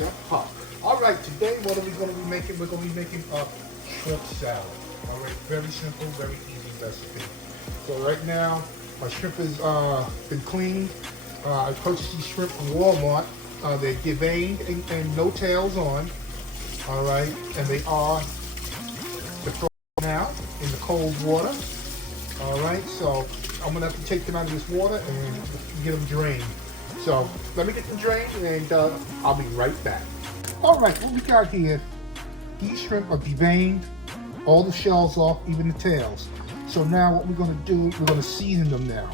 Chef Pop. All right, today what are we going to be making? We're going to be making a shrimp salad. All right, very simple, very easy recipe. So right now, my shrimp has been cleaned. I purchased these shrimp from Walmart. They're deveined and no tails on. All right, and they are thrown now in the cold water. All right, so I'm gonna have to take them out of this water and get them drained. So let me get them drained and I'll be right back. All right, what we got here, these shrimp are deveined, all the shells off, even the tails. So now what we're gonna do, we're gonna season them now.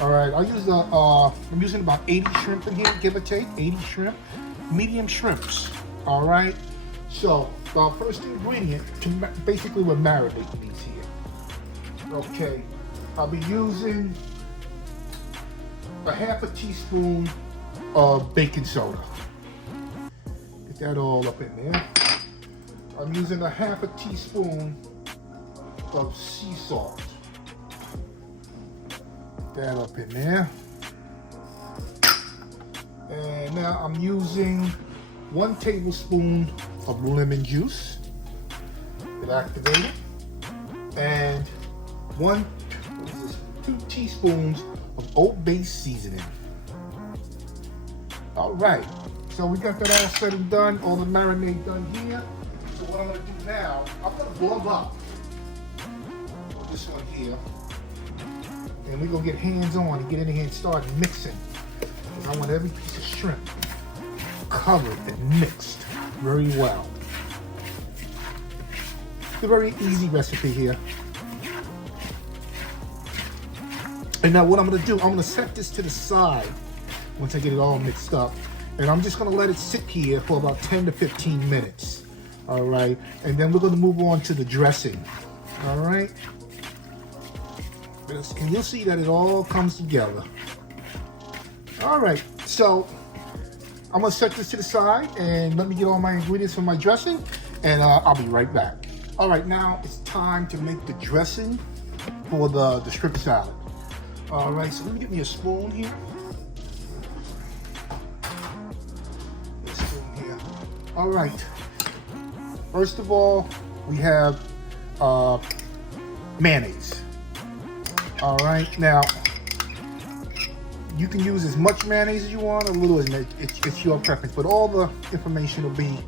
All right, I'm using about 80 shrimp in here, give or take, 80 shrimp, medium shrimps. All right, so our first ingredient, basically we're marinating these here. Okay, I'll be using a half a teaspoon of baking soda. Get that all up in there. I'm using a half a teaspoon of sea salt. Get that up in there. And now I'm using 1 tablespoon of lemon juice. Get activated. And 2 teaspoons of oat-based seasoning. All right, so we got that all said and done, all the marinade done here. So what I'm gonna do now, I'm gonna glove up this one here, and we're gonna get hands-on and get in here and start mixing. I want every piece of shrimp covered and mixed very well. It's a very easy recipe here. And now what I'm gonna do, I'm gonna set this to the side once I get it all mixed up. And I'm just gonna let it sit here for about 10 to 15 minutes. All right, and then we're gonna move on to the dressing. All right, and you'll see that it all comes together. All right, so I'm gonna set this to the side and let me get all my ingredients for my dressing, and I'll be right back. All right, now it's time to make the dressing for the shrimp salad. All right, so let me get me a spoon here. This spoon here. All right. First of all, we have mayonnaise. All right, now you can use as much mayonnaise as you want, or a little as much. It's your preference, but all the information will be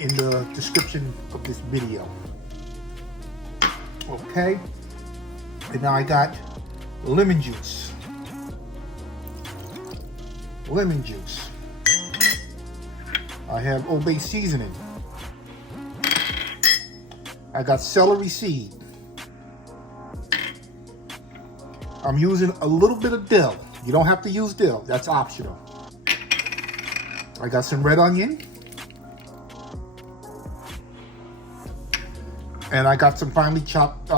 in the description of this video. Okay, and now I got lemon juice. Lemon juice. I have oat-based seasoning. I got celery seed. I'm using a little bit of dill. You don't have to use dill, that's optional. I got some red onion. And I got some finely chopped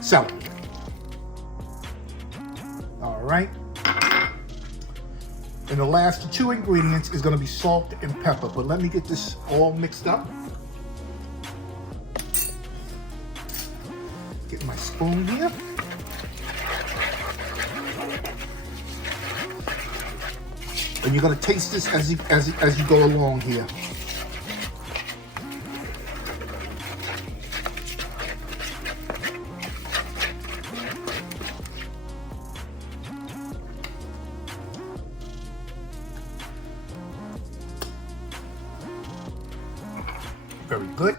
celery. All right. And the last 2 ingredients is gonna be salt and pepper, but let me get this all mixed up. Get my spoon here. And you're gonna taste this as you go along here. Very good.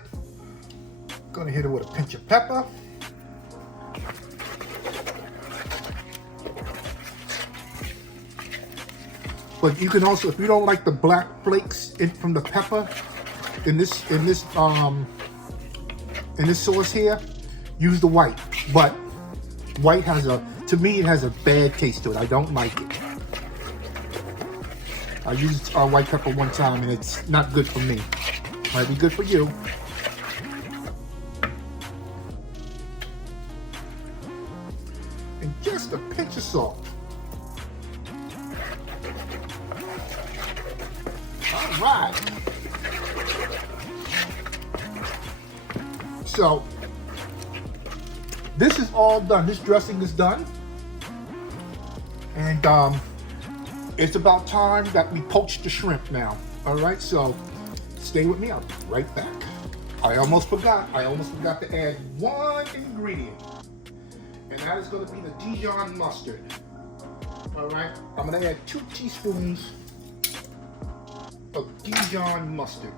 Gonna hit it with a pinch of pepper. But you can also, if you don't like the black flakes from the pepper in this sauce here, use the white. But white to me, it has a bad taste to it. I don't like it. I used white pepper one time and it's not good for me. Might be good for you. And just a pinch of salt. All right. So this is all done. This dressing is done. And it's about time that we poach the shrimp now. All right, so stay with me. I'll be right back. I almost forgot to add one ingredient, and that is going to be the Dijon mustard. All right, I'm going to add 2 teaspoons of Dijon mustard.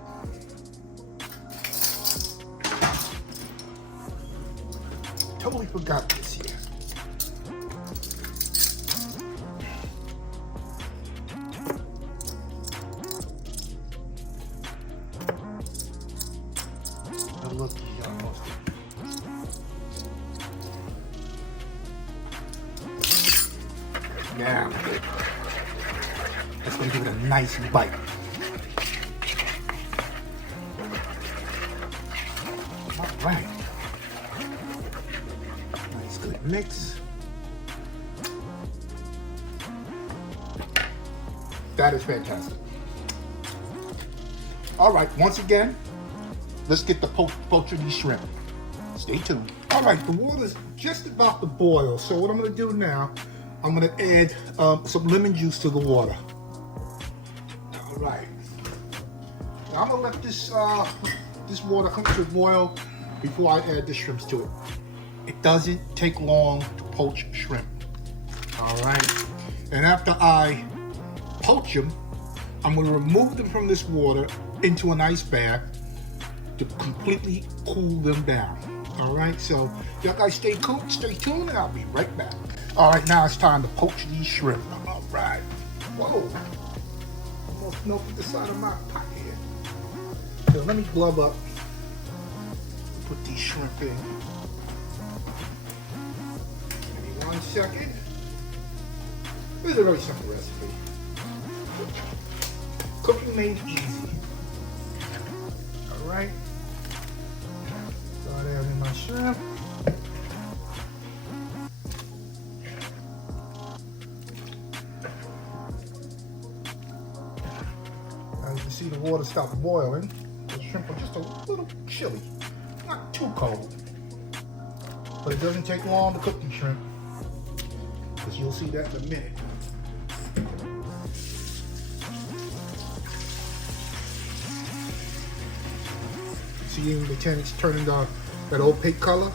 Totally forgot this here. I love Dijon mustard. Now, that's going to give it a nice bite. All right. Nice, good mix. That is fantastic. All right, once again, let's get the poach of these shrimp. Stay tuned. All right, the water's just about to boil. So what I'm going to do now, I'm going to add some lemon juice to the water. All right. Now I'm going to let this water come to a boil before I add the shrimps to it. It doesn't take long to poach shrimp. All right. And after I poach them, I'm going to remove them from this water into an ice bath to completely cool them down. All right, so y'all guys stay tuned, and I'll be right back. All right, now it's time to poach these shrimp. All right. Whoa. Almost melted the side of my pot here. So let me glove up. Put these shrimp in. Give me 1 second. This is a very simple recipe. Cooking made easy. All right. Start adding my shrimp. As you can see, the water stopped boiling. The shrimp are just a little chilly. Not too cold. But it doesn't take long to cook these shrimp, because you'll see that in a minute. See, the tin is turning that opaque color.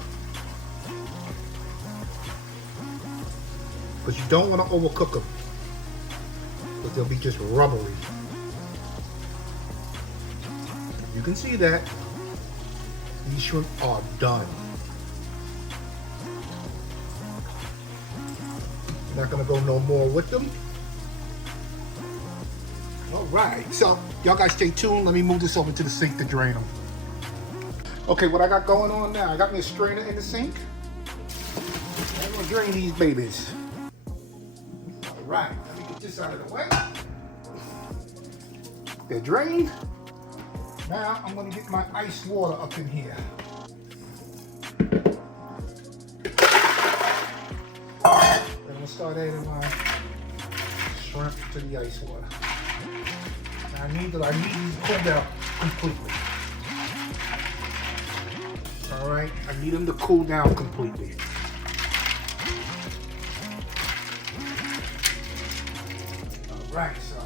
But you don't want to overcook them, because they'll be just rubbery. You can see that these shrimp are done. Not gonna go no more with them. All right, so y'all guys stay tuned. Let me move this over to the sink to drain them. Okay, what I got going on now, I got me a strainer in the sink. I'm gonna drain these babies. All right, let me get this out of the way. They're drained. Now I'm gonna get my ice water up in here. I'm gonna start adding my shrimp to the ice water. Now I need these cooled down completely. All right, I need them to cool down completely. All right, so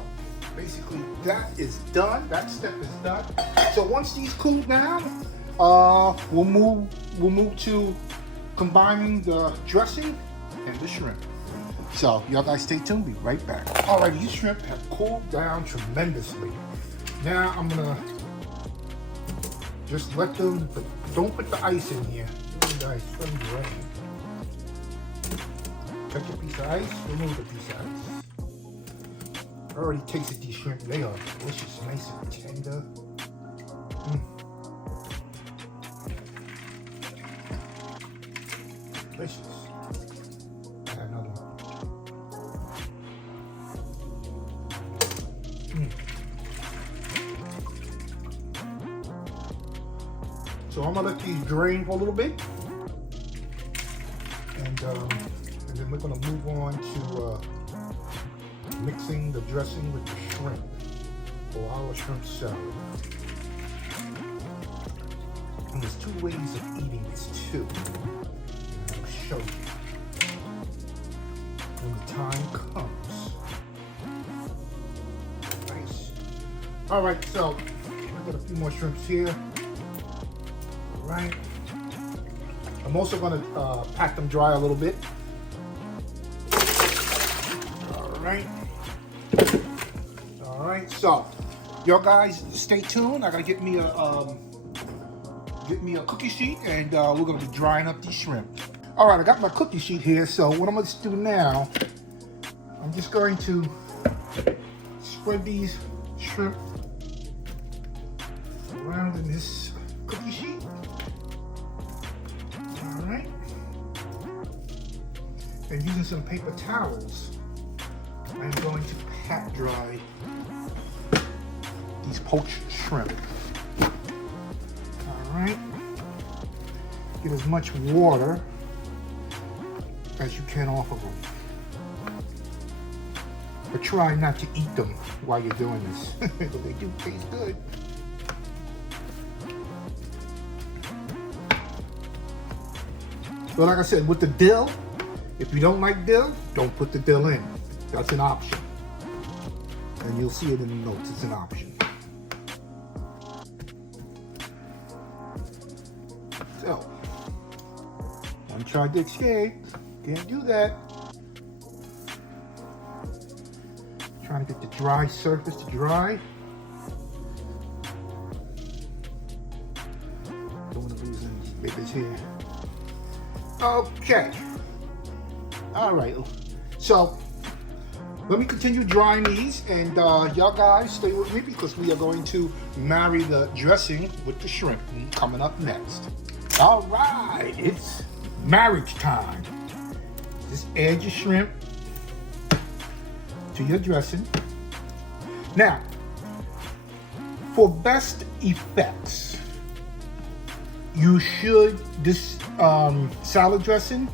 basically that is done. That step is done. So once these cool down, we'll move to combining the dressing and the shrimp. So y'all guys stay tuned. Be right back. All right, these shrimp have cooled down tremendously. Now I'm gonna just let them, but don't put the ice in here. The ice, let me do it. Take a piece of ice, remove the piece of ice. I already tasted these shrimp. They are delicious, nice and tender. Delicious. Add another one. So I'm gonna let these drain for a little bit, and then we're gonna move on to mixing the dressing with the shrimp for our shrimp salad. And there's 2 ways of eating this too. And I'll show you when the time comes. All right, so I got a few more shrimps here. All right. I'm also gonna pat them dry a little bit. All right. All right, so y'all guys stay tuned. I gotta get me a cookie sheet, and we're gonna be drying up these shrimp. All right, I got my cookie sheet here. So what I'm gonna do now, I'm just going to spread these shrimp around in this cookie sheet. All right, and using some paper towels, I'm going to pat dry these poached shrimp. All right, get as much water as you can off of them, but try not to eat them while you're doing this, because they do taste good. So like I said, with the dill, if you don't like dill, don't put the dill in. That's an option. And you'll see it in the notes, it's an option. So, one tried to escape, can't do that. Trying to get the dry surface to dry. Don't want to lose any babies here. Okay. All right. So let me continue drying these, and y'all guys stay with me because we are going to marry the dressing with the shrimp coming up next. All right, it's marriage time. Just add your shrimp to your dressing. Now, for best effects, you should, this salad dressing,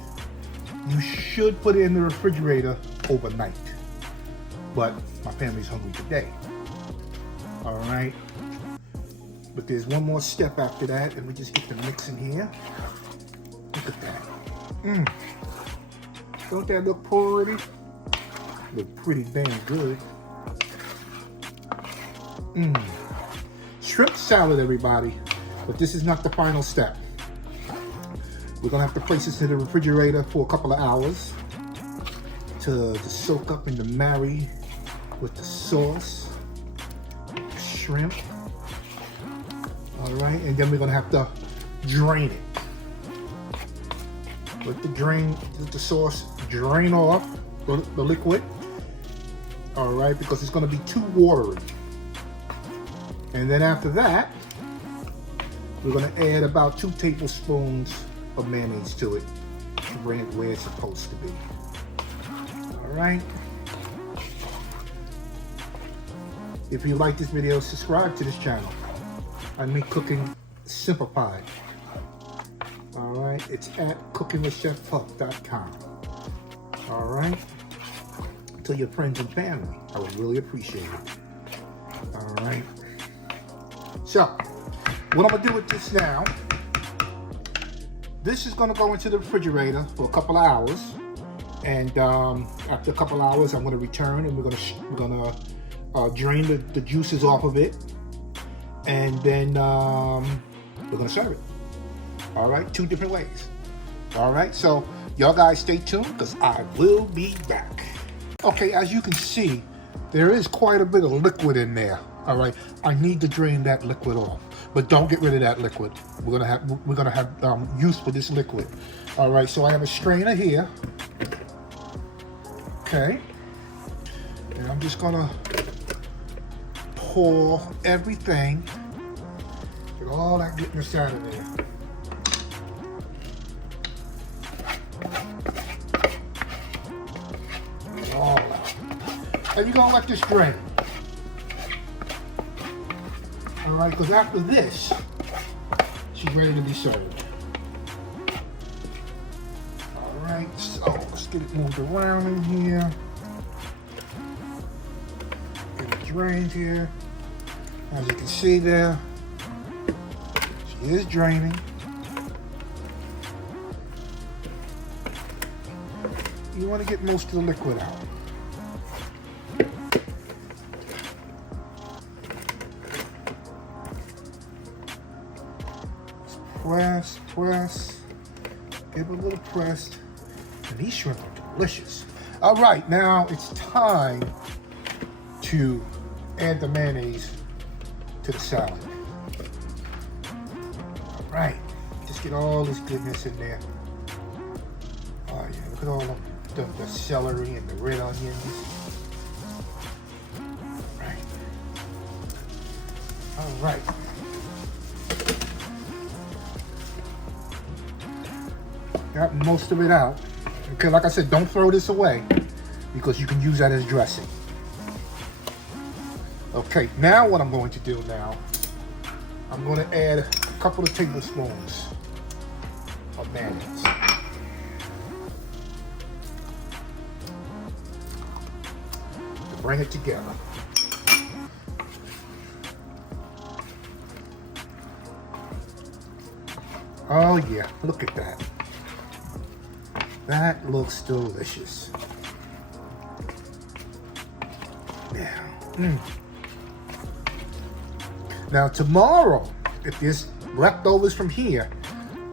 you should put it in the refrigerator overnight. But my family's hungry today. All right. But there's one more step after that, and we just get the mix in here. Look at that. Don't that look pretty? Look pretty damn good. Shrimp salad, everybody. But this is not the final step. We're gonna have to place this in the refrigerator for a couple of hours to soak up and to marry with the sauce, shrimp. All right, and then we're gonna have to drain it. Let the sauce drain off the liquid. All right, because it's gonna be too watery. And then after that, we're gonna add about 2 tablespoons of mayonnaise to it to bring it where it's supposed to be. All right. If you like this video, subscribe to this channel. I make cooking simplified. All right, it's at cookingwithchefpuff.com. All right, to your friends and family, I would really appreciate it. All right. So, what I'm gonna do with this now? This is gonna go into the refrigerator for a couple of hours, and after a couple of hours, I'm gonna return, and we're gonna drain the juices off of it, and then we're gonna serve it. All right, 2 different ways. All right, so y'all guys stay tuned because I will be back. Okay, as you can see, there is quite a bit of liquid in there. All right, I need to drain that liquid off, but don't get rid of that liquid. We're gonna have use for this liquid. All right, so I have a strainer here. Okay, and I'm just gonna pour everything, get all that goodness out of there. All out. And you're gonna let this drain. All right, because after this, she's ready to be served. All right, so let's get it moved around in here. Get it drained here. As you can see there, she is draining. You want to get most of the liquid out. little pressed. And these shrimp are delicious. All right, now it's time to add the mayonnaise to the salad. All right, just get all this goodness in there. Oh yeah, look at all the celery and the red onions. All right. Got most of it out. Okay, like I said, don't throw this away because you can use that as dressing. Okay, now what I'm going to do now, I'm going to add a couple of tablespoons of mayonnaise. To bring it together. Oh yeah, look at that. That looks delicious. Now, Now tomorrow, if there's leftovers from here,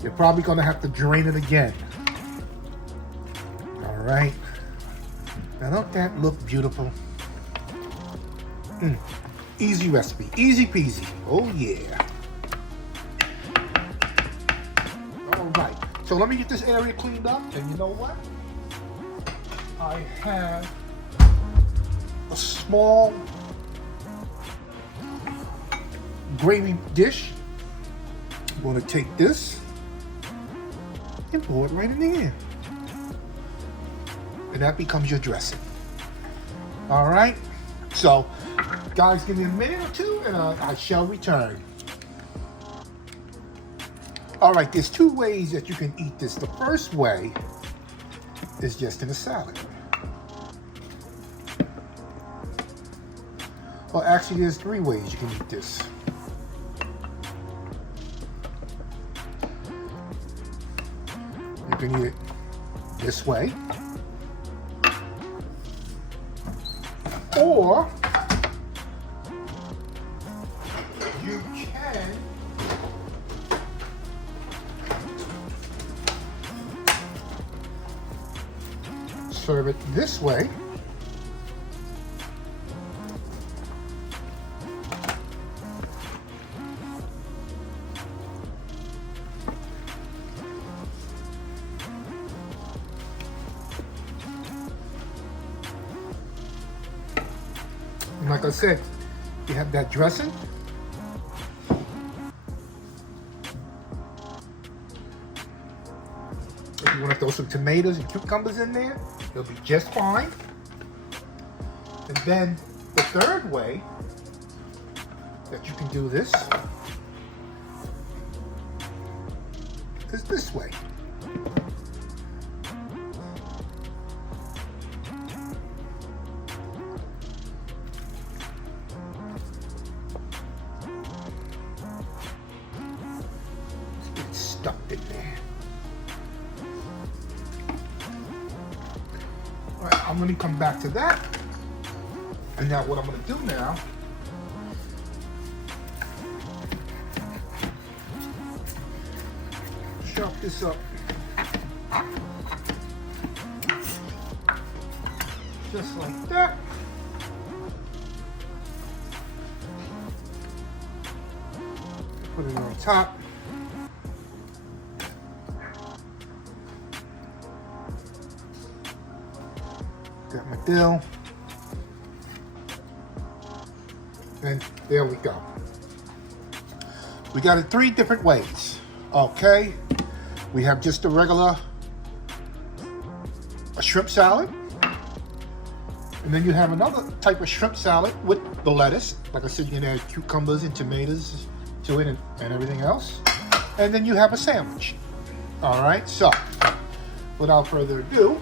you're probably gonna have to drain it again. All right. Now don't that look beautiful? Easy recipe, easy peasy. Oh yeah. So let me get this area cleaned up, and you know what? I have a small gravy dish. I'm going to take this and pour it right in there. And that becomes your dressing. All right? So, guys, give me a minute or two, and I shall return. All right, there's two ways that you can eat this. The first way is just in a salad. Well, actually, there's three ways you can eat this. You can eat it this way, or you can serve it this way. And like I said, you have that dressing. If you want to throw some tomatoes and cucumbers in there, it'll be just fine. And then the third way that you can do this is this way. It's stuck in there. Alright, I'm going to come back to that. And now what I'm going to do now, chop this up just like that. Put it on top. Got my dill. And there we go. We got it three different ways. Okay. We have just a regular shrimp salad. And then you have another type of shrimp salad with the lettuce. Like I said, you can add cucumbers and tomatoes to it and everything else. And then you have a sandwich. All right, so without further ado,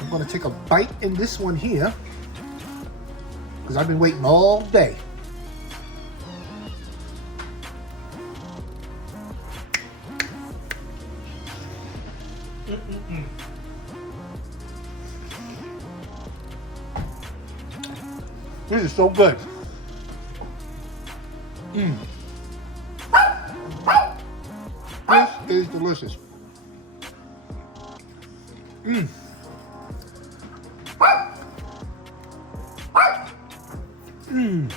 I'm going to take a bite in this one here because I've been waiting all day. This is so good. This is delicious. Mmm. Mmm.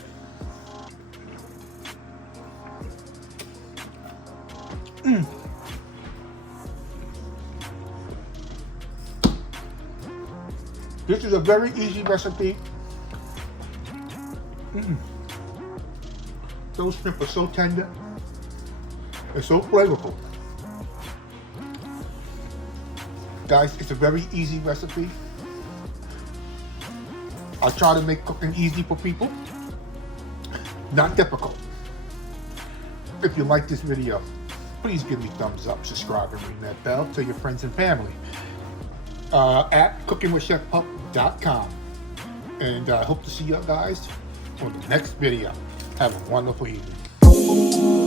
Mmm. This is a very easy recipe. Mmm. Those shrimp are so tender and so flavorful. Guys, it's a very easy recipe. I try to make cooking easy for people, not difficult. If you like this video, please give me thumbs up, subscribe, and ring that bell. Tell your friends and family at cookingwithchefpup.com. And I hope to see you guys on the next video. Have a wonderful evening.